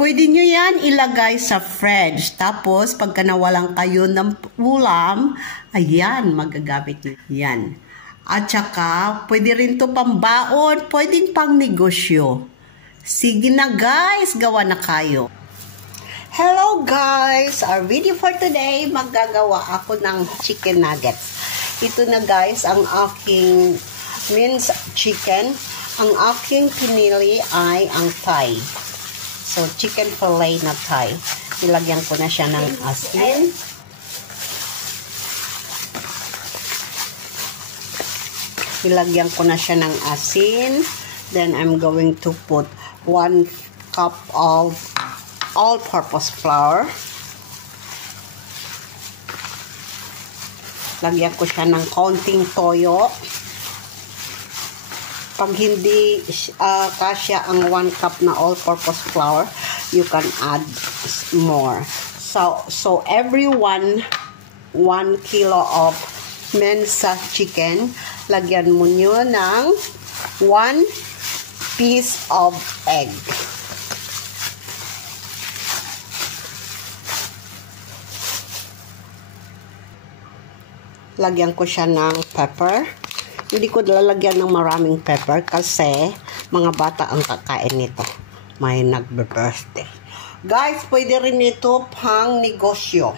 Pwede nyo yan ilagay sa fridge. Tapos, pagka nawalan kayo ng ulam, ayan, magagamit nyo. Yan. At saka, pwede rin to pambaon, pwedeng pang negosyo. Sige na guys, gawa na kayo. Hello guys! Our video for today, maggagawa ako ng chicken nuggets. Ito na guys, ang aking minced chicken. Ang aking pinili ay ang Thai. So, chicken fillet na Thai. Nilagyan ko na siya ng asin. Nilagyan ko na siya ng asin. Then, I'm going to put 1 cup of all-purpose flour. Lagyan ko siya ng konting toyo. Pag hindi kasya ang 1 cup na all-purpose flour, you can add more. So every 1 kilo of minced chicken, lagyan mo nyo ng 1 piece of egg. Lagyan ko siya ng pepper. Hindi ko lalagyan ng maraming pepper kasi mga bata ang kakain nito. May nagbe-birthday. Guys, pwede rin ito pang negosyo.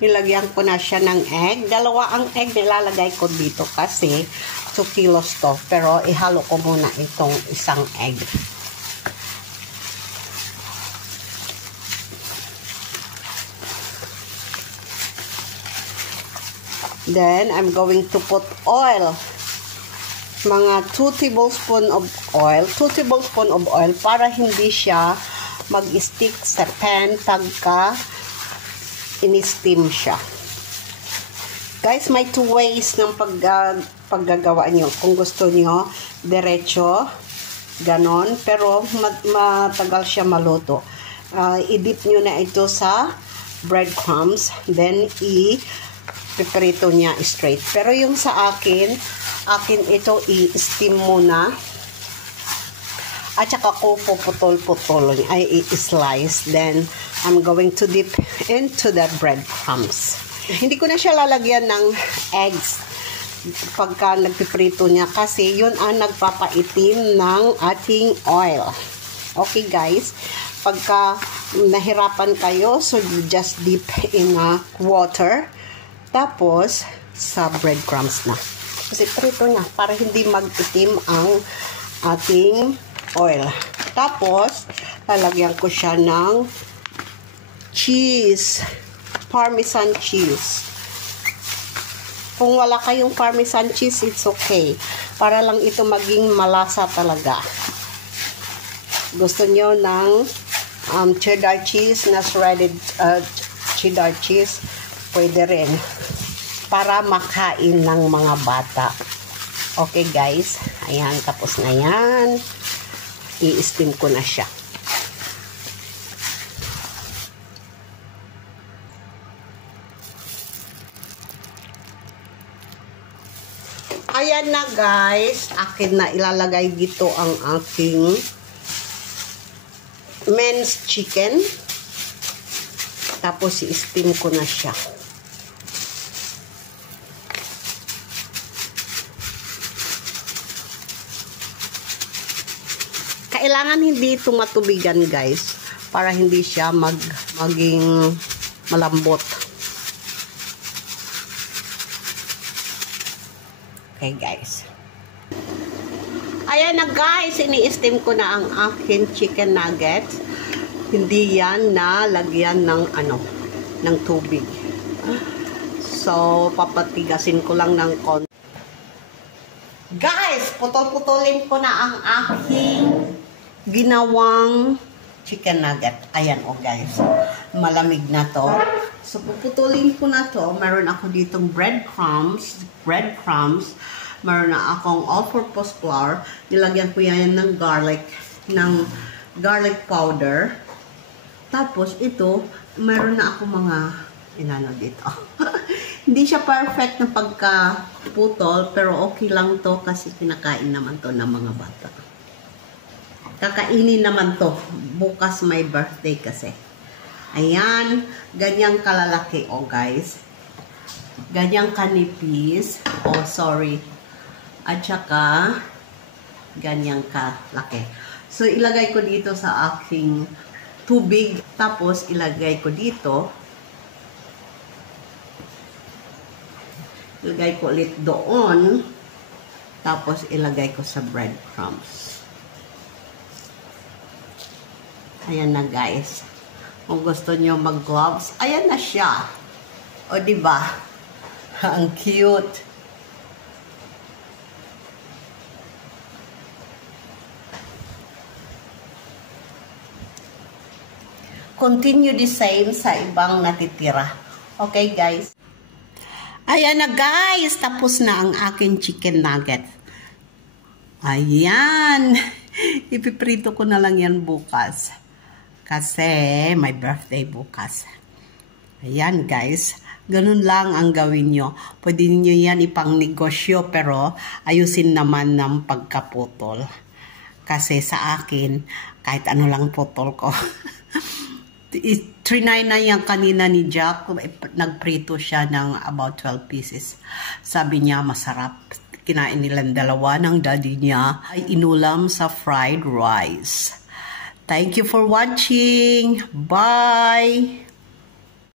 Nilagyan ko na siya ng egg. 2 ang egg nilalagay ko dito kasi 2 kilos to. Pero ihalo ko muna itong 1 egg. Then, I'm going to put oil. Mga 2 tablespoons of oil. 2 tablespoons of oil para hindi siya mag-stick sa pan pagka in-steam siya. Guys, may 2 ways ng paggagawa nyo. Kung gusto nyo, diretso, ganon. Pero matagal siya maluto. I-dip nyo na ito sa breadcrumbs. Then, piprito niya straight. Pero yung sa akin ito i-steam muna. At saka ko puputol-putol ay i-slice. Then, I'm going to dip into the breadcrumbs. Hindi ko na siya lalagyan ng eggs pagka nagpiprito niya kasi yun ang nagpapaitim ng ating oil. Okay guys? Pagka nahirapan kayo, so you just dip in water. Tapos, sa breadcrumbs na. Kasi prito niya para hindi mag-itim ang ating oil. Tapos, lalagyan ko siya ng cheese. Parmesan cheese. Kung wala kayong parmesan cheese, it's okay. Para lang ito maging malasa talaga. Gusto nyo ng cheddar cheese, na shredded cheddar cheese, pwede rin. Para makain ng mga bata. Okay guys. Ayan, tapos na yan. I-steam ko na siya. Ayan na guys. Akin na ilalagay dito ang aking minced chicken. Tapos i-steam ko na siya. Kailangan hindi ito matubigan guys para hindi siya maging malambot. Okay guys. Ayan na guys, ini-steam ko na ang aking chicken nuggets. Hindi yan na lagyan ng ng tubig. So papatigasin ko lang ng konti. Guys, putol-putulin ko na ang aking ginawang chicken nugget. Ayan guys. Malamig na to. So, puputulin ko na to. Meron ako ditong breadcrumbs. Meron na akong all-purpose flour. Nilagyan ko yan ng garlic powder. Tapos, ito, meron na ako mga, dito. Hindi siya perfect na pagkaputol, pero okay lang to kasi kinakain naman to ng mga bata. Kakainin naman to. Bukas may birthday kasi. Ayan, ganyang kalalaki, oh guys. Ganyang kanipis. Oh, sorry. At saka, ganyang kalaki. So, ilagay ko dito sa aking tubig. Tapos, ilagay ko dito. Ilagay ko ulit doon. Tapos, ilagay ko sa breadcrumbs. Ayan na, guys. Kung gusto nyo mag-gloves, ayan na siya. O, diba? Ang cute. Continue the same sa ibang natitira. Okay, guys? Ayan na, guys. Tapos na ang aking chicken nugget. Ayan. Ipiprito ko na lang yan bukas. Kasi may birthday bukas. Ayan, guys. Ganun lang ang gawin nyo. Pwede nyo yan ipang negosyo, pero ayusin naman ng pagkaputol. Kasi sa akin, kahit ano lang putol ko. Trinay na yan kanina ni Jack. Nagprito siya ng about 12 pieces. Sabi niya, masarap. Kinain nilang dalawa ng daddy niya. Ay inulam sa fried rice. Thank you for watching. Bye!